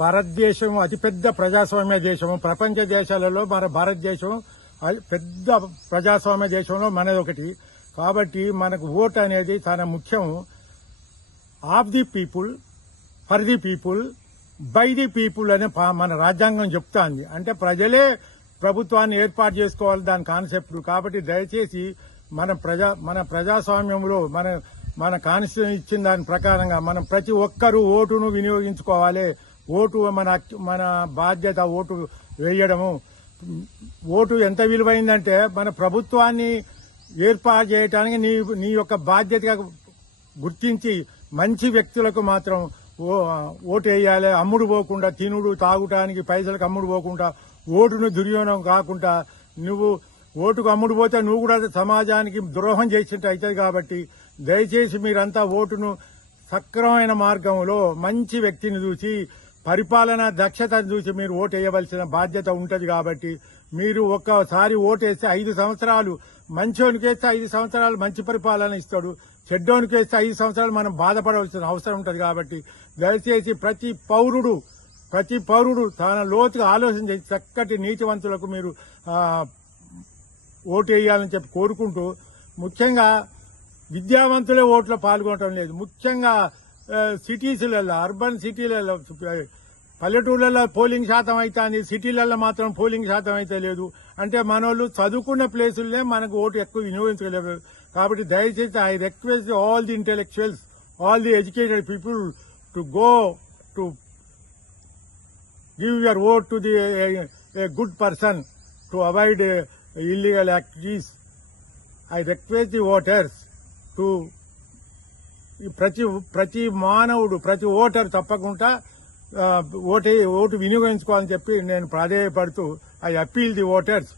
భారతదేశం అతిపెద్ద ప్రజాస్వామ్య దేశం. ప్రపంచ దేశాలలో మన భారతదేశం పెద్ద ప్రజాస్వామ్య దేశంలో మనది ఒకటి. కాబట్టి మనకు ఓట్ అనేది చాలా ముఖ్యం. Of the people, for the people, by the people అనే మన రాజ్యాంగం చెప్తాంది. అంటే ప్రజలే ప్రభుత్వాన్ని ఏర్పాటు చేసుకోవాలి, దాని కాన్సెప్ట్. కాబట్టి దయచేసి మన ప్రజాస్వామ్యంలో మన కాన్స్టిట్యూషన్ ఇచ్చిన దాని ప్రకారంగా మనం ప్రతి ఒక్కరూ ఓటును వినియోగించుకోవాలి. ఓటు మన బాధ్యత. ఓటు వేయడము. ఓటు ఎంత విలువైందంటే మన ప్రభుత్వాన్ని ఏర్పాటు చేయడానికి నీ యొక్క బాధ్యతగా గుర్తించి మంచి వ్యక్తులకు మాత్రం ఓటు వేయాలి. అమ్ముడు పోకుండా, తినుడు తాగుటానికి పైసలకు అమ్ముడు పోకుండా, ఓటును దుర్వినియోగం కాకుండా. నువ్వు ఓటుకు అమ్ముడు పోతే నువ్వు కూడా సమాజానికి ద్రోహం చేసినట్టు అవుతుంది. కాబట్టి దయచేసి మీరంతా ఓటును సక్రమమైన మార్గంలో మంచి వ్యక్తిని చూసి, పరిపాలనా దక్షతను చూసి మీరు ఓటు వేయవలసిన బాధ్యత ఉంటుంది. కాబట్టి మీరు ఒక్కసారి ఓటేస్తే 5 సంవత్సరాలు, మంచోనికి వేస్తే 5 సంవత్సరాలు మంచి పరిపాలన ఇస్తాడు, చెడ్డోనికి వేస్తే 5 సంవత్సరాలు మనం బాధపడవలసిన అవసరం ఉంటుంది. కాబట్టి దయచేసి ప్రతి పౌరుడు తన లోతుగా ఆలోచన చేసి చక్కటి నీతివంతులకు మీరు ఓటు వేయాలని చెప్పి కోరుకుంటూ, ముఖ్యంగా విద్యావంతులే ఓట్లో పాల్గొనడం లేదు. ముఖ్యంగా సిటీస్లలో, అర్బన్ సిటీలలో, పల్లెటూళ్లలో పోలింగ్ శాతం అవుతుంది, సిటీలలో మాత్రం పోలింగ్ శాతం అయితే లేదు. అంటే మనోళ్ళు చదువుకున్న ప్లేసులనే మనకు ఓటు ఎక్కువ వినియోగించలేదు. కాబట్టి దయచేసి I request all the intellectuals, all the educated people to go to give your vote to a good person to avoid illegal activities. I request the voters to ప్రతి మానవుడు, ప్రతి ఓటర్ తప్పకుండా ఓటు వినియోగించుకోవాలని చెప్పి నేను ప్రాధేయపడుతూ ఐ అప్పీల్ ది ఓటర్స్